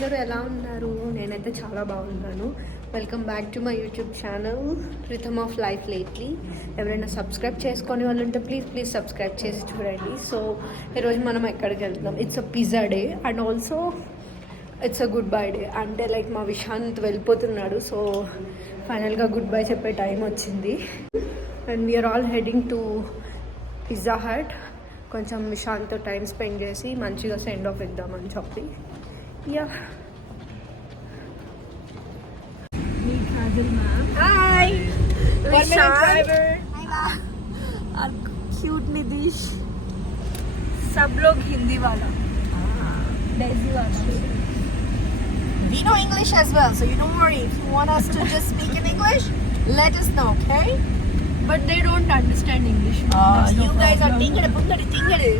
అందరూ ఎలా ఉన్నారు? నేనైతే చాలా బాగున్నాను. Welcome back to my YouTube channel rhythm of life lately. ఎవరైనా సబ్స్క్రైబ్ చేసుకొని వాళ్ళు ఉంటే ప్లీజ్ సబ్స్క్రైబ్ చేసి చూడండి. సో ఈరోజు మనం ఎక్కడికి వెళ్తున్నాం? It's a pizza day and also it's a goodbye day. అంటే లైక్ మా విశాంత్ వెళ్ళిపోతున్నాడు. సో ఫైనల్గా గుడ్ బై చెప్పే టైం వచ్చింది. And we are all heading to Pizza Hut. కొంచెం విశాంత్తో టైం స్పెండ్ చేసి మంచిగా సెండ్ ఆఫ్ ఇద్దామని చెప్పి. యా హాయ్ विशाल और क्यूट निधिश, सब लोग हिंदी वाला, डेजी वाला. We know English as well, so you don't worry. If you want us to just speak in English, let us know, okay? But they don't understand English. You guys are tingade tingade.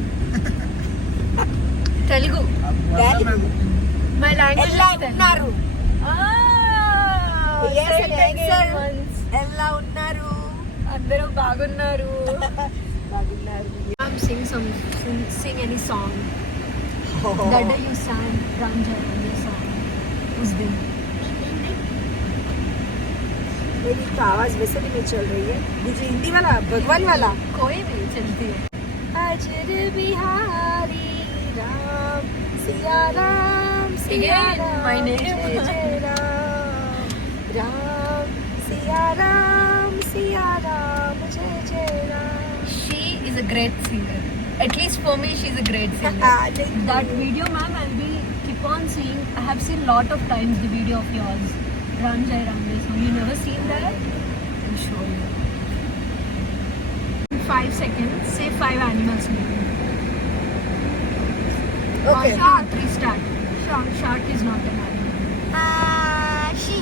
Telugu. Telugu. My language Ella is unnaru. Yes, say it answer. again once. Ella unnaru. అందరూ బాగున్నారు. Bagunnaru. Sing any song. That day you sang Ranjay song. उस दिन मेरी तो आवाज वैसे भी नहीं चल रही है. मुझे हिंदी वाला भगवान वाला कोई भी चलती है. अजर बिहारी राम सिया राम सिया Again, राम my name. जय जय राम राम सिया राम जय जय Ram. She is a great singer. At least for me, she is a great singer. That video, ma'am, I'll be keep on seeing. I have seen lot of times the video of yours, Ranjay song. You never seen that? I'll show you. In 5 seconds, say 5 animals name. Okay. 1, 2, 3, start. Shark is not an animal. She.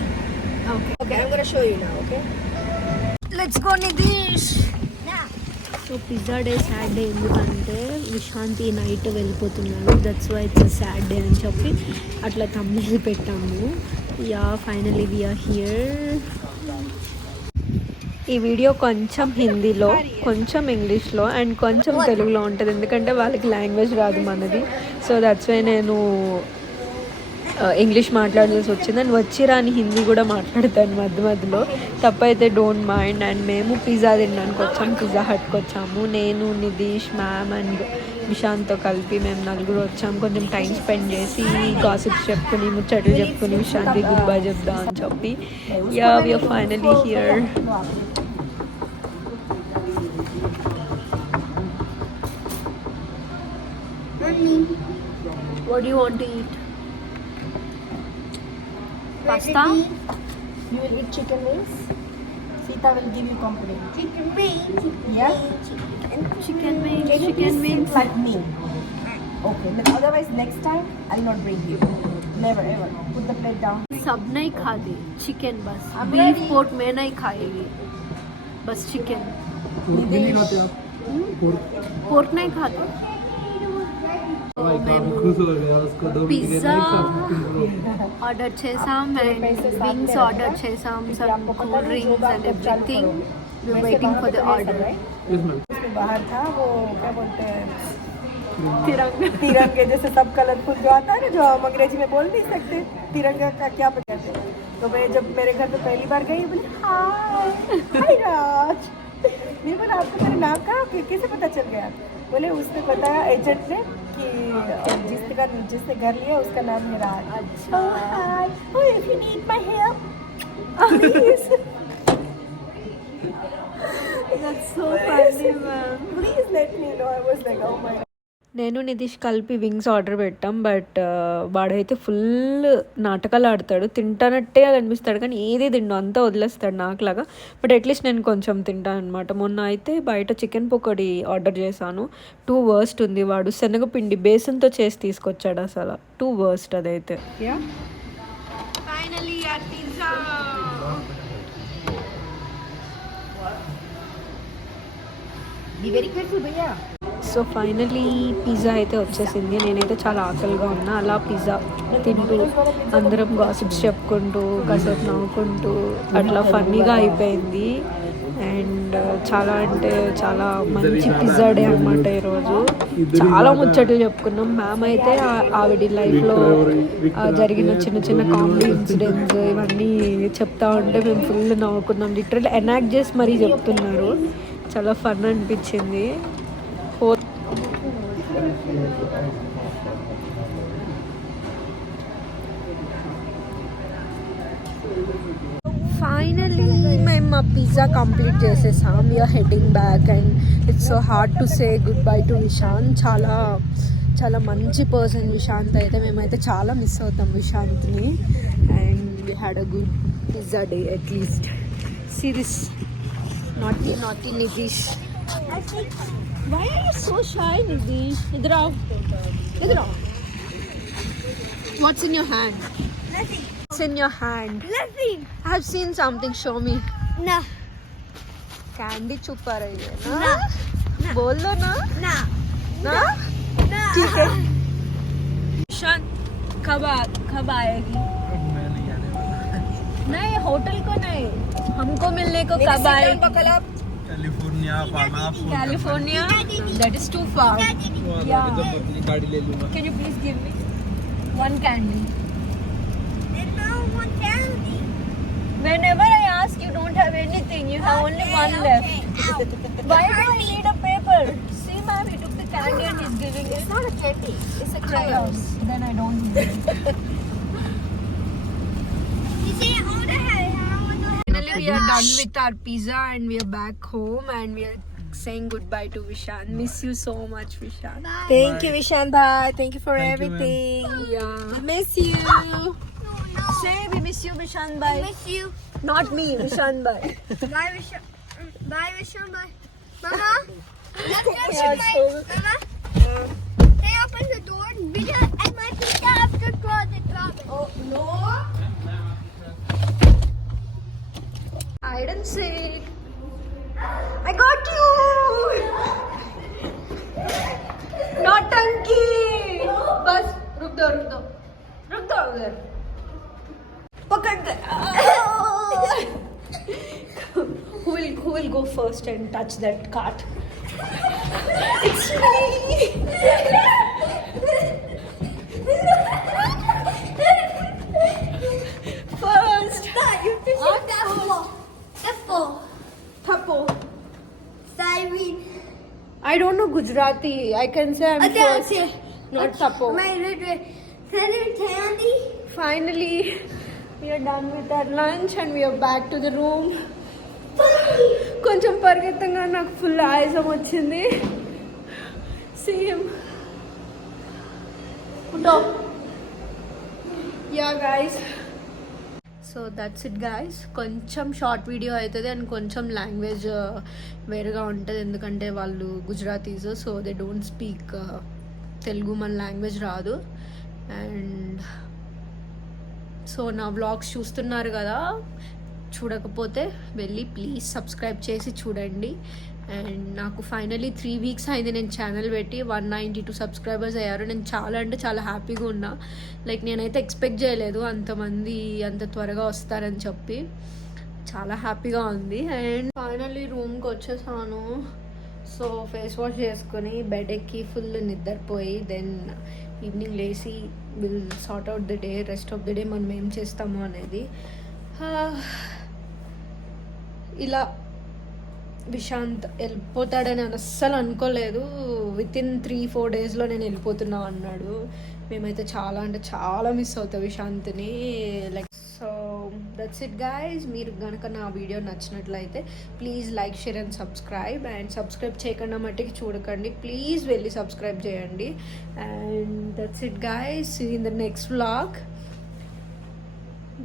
Okay. Okay, I'm gonna show you now. Okay. Let's go, Nidish. So pizza day sad day ఎందుకంటే విశాంత్ ఈ night వెళ్ళిపోతున్నాడు. That's why it's sad day అని చెప్పి అట్లా తమ్ముళ్ళు పెట్టాము. Yeah finally we are here. ఈ video కొంచెం హిందీలో, కొంచెం ఇంగ్లీష్లో అండ్ కొంచెం తెలుగులో ఉంటుంది. ఎందుకంటే వాళ్ళకి లాంగ్వేజ్ రాదు మనది. సో దట్స్ వై నేను ఇంగ్లీష్ మాట్లాడాల్సి వచ్చింది. అండ్ వచ్చి రాని హిందీ కూడా మాట్లాడతాను మధ్యలో. తప్పైతే డోంట్ మైండ్. అండ్ మేము పిజ్జా తినడానికి వచ్చాము, పిజ్జా హట్కి వచ్చాము. నేను, నిధీష్, మ్యామ్ అండ్ విశాంత్తో కలిపి మేము నలుగురు వచ్చాము. కొంచెం టైం స్పెండ్ చేసి గాసిప్స్ చెప్పుకుని, ముచ్చట్లు చెప్పుకుని విశాంత్కి గుడ్ బై చెప్దాం అని చెప్పి. Yeah we are finally here. What do you want to eat? Pasta? You will eat chicken wings. Sita will give you company. Chicken wings. Yeah. Chicken wings. Can you Chicken please wings. sit like me? Okay. Otherwise, next time I will not bring you. Never ever. Put the plate down. सब नहीं खाते चिकन, बस I'm beef ready. Pork में नहीं खाएगी, बस chicken. Pork नहीं खाते. పిజ్జా ఆర్డర్ చేసాం అండ్ వింగ్స్ ఆర్డర్ చేసాం, some cool drinks and everything. We waiting for the order. उसमें बाहर था वो क्या बोलते हैं तिरंगा के जैसे सब कलरफुल जो आता है ना, जो हम अंग्रेजी में बोल नहीं सकते. तिरंगा का क्या बताते हैं. तो मैं जब मेरे घर पे पहली बार गई, बोली हाय राज. मैंने बोला आपको मेरा नाम कहाँ कैसे पता चल गया? बोले उसने बताया एजेंट ने कि जिसने घर लिया उसका नाम है राज. अच्छा. हाय. Oh, if you need my help, please. That's so funny, ma'am. Please let me know. I was like, oh my God. నేను నితీష్ కలిపి వింగ్స్ ఆర్డర్ పెట్టాం. బట్ వాడైతే ఫుల్ నాటకాలు ఆడతాడు. తింటానట్టే అది అనిపిస్తాడు కానీ ఏది తిండు, అంతా వదిలేస్తాడు నాకులాగా. బట్ అట్లీస్ట్ నేను కొంచెం తింటాను అనమాట. మొన్న అయితే బయట చికెన్ పకోడీ ఆర్డర్ చేశాను. 2 వర్స్ట్ ఉంది. వాడు శనగపిండి బేసన్తో చేసి తీసుకొచ్చాడు. అసలు 2 వర్స్ట్ అదైతే. Finally, our pizza. Be very careful, भैया. సో ఫైనలీ పిజ్జా అయితే వచ్చేసింది. నేనైతే చాలా ఆకలిగా ఉన్నా. అలా పిజ్జా తింటూ అందరం గాసిప్స్ చెప్పుకుంటూ కాసేపు నవ్వుకుంటూ అట్లా ఫన్నీగా అయిపోయింది. అండ్ చాలా అంటే చాలా మంచి పిజ్జా డే అనమాట ఈరోజు. చాలా ముచ్చట్లు చెప్పుకున్నాం. మ్యామ్ అయితే ఆవిడ లైఫ్లో జరిగిన చిన్న చిన్న కామెడీ ఇన్సిడెంట్స్ ఇవన్నీ చెప్తా ఉంటే మేము ఫుల్ నవ్వుకున్నాం. లిటరల్ ఎనాక్ట్ చేసి మరీ చెప్తున్నారు. చాలా ఫన్ అనిపించింది. ఫైనలీ మేము మా పిజ్జా కంప్లీట్ చేసేసాం. We are heading back and it's so hard to say good bye to Vishant. చాలా చాలా మంచి పర్సన్ విశాంత్ అయితే. మేమైతే చాలా మిస్ అవుతాం విశాంత్ని. And we had a good pizza day at least. See this naughty naughty Nitish. Why are you so shy, Nidish? Idhar aao. Idhar aao. What's in your hand? Nothing. What's in your hand? Nothing. I have seen something. Show me. No. Candy छुपा रही है ना? No. बोल दो ना. No. ना? No. ठीक है. शान कब आएगी? नहीं होटल को नहीं. हमको मिलने को कब आएगी? California. That is too far. Yeah. गाड़ी ले लूंगा. Can you please give me one candy? There's no one candy. Whenever I ask, you don't have anything. You have only one left. Why do I need a paper? See, ma'am, he took the candy and he's giving it. It's not a candy. It's a Crayons. Then I don't need it. You see, all the hair. Finally, we are done with our pizza and we are back home and we are saying goodbye to Vishant. Miss you so much, Vishant. Thank you, Vishant bhai. Thank you for Thank you, everything. Yeah. I miss you. Say we miss you, Vishant bhai. I miss you. Not me, Vishant bhai. Bye, Vishant. Bye, Vishant bhai. Mama. Let's go, Yeah, Mama. They open the door. Vijay and my sister have to close the closet. Oh, no. Hide and seek. I got you. Nautanki. बस रुक दो उधर. पकड़ दे. Who will go first and touch that cart? It's me. First. You Apple. Thappo. Siren. I don't know Gujarati. I can say I'm first. Not Thappo. My red. Candy. Finally, we are done with our lunch and we are back to the room. కొంచెం పరిగెత్తంగా నాకు ఫుల్ ఆయాసం వచ్చింది. Same yeah guys. So that's it guys. కొంచెం short video అవుతుంది అండ్ కొంచెం లాంగ్వేజ్ వేరుగా ఉంటుంది ఎందుకంటే వాళ్ళు Gujaratis. So they don't speak Telugu, మన లాంగ్వేజ్ రాదు. అండ్ సో నా వ్లాగ్స్ చూస్తున్నారు కదా, చూడకపోతే వెళ్ళి ప్లీజ్ సబ్స్క్రైబ్ చేసి చూడండి. అండ్ నాకు ఫైనలీ 3 weeks అయింది నేను ఛానల్ పెట్టి. 192 సబ్స్క్రైబర్స్ అయ్యారు. నేను చాలా అంటే చాలా హ్యాపీగా ఉన్నా. లైక్ నేనైతే ఎక్స్పెక్ట్ చేయలేదు అంతమంది అంత త్వరగా వస్తారని చెప్పి. చాలా హ్యాపీగా ఉంది. అండ్ ఫైనల్లీ రూమ్కి వచ్చేసాను. సో ఫేస్ వాష్ చేసుకొని బెడ్ ఎక్కి ఫుల్ నిద్రపోయి దెన్ ఈవినింగ్ లేసి will sort out the day, rest of the day మనం ఏం చేస్తాము అనేది. ఇలా విశాంత్ వెళ్ళిపోతాడని అస్సలు అనుకోలేదు. వితిన్ 3-4 daysలో నేను వెళ్ళిపోతున్నా అన్నాడు. మేమైతే చాలా అంటే చాలా మిస్ అవుతాం విశాంత్ని. Like so that's it guys. మీరు కనుక నా వీడియో నచ్చినట్లయితే please like, share and subscribe. And subscribe చేయకుండా మట్టికి చూడకండి, ప్లీజ్ వెళ్ళి సబ్స్క్రైబ్ చేయండి. And that's it guys. See in the next vlog.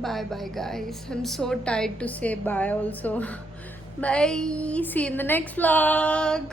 Bye guys. I'm so tired to say bye also. Bye. See you in the next vlog.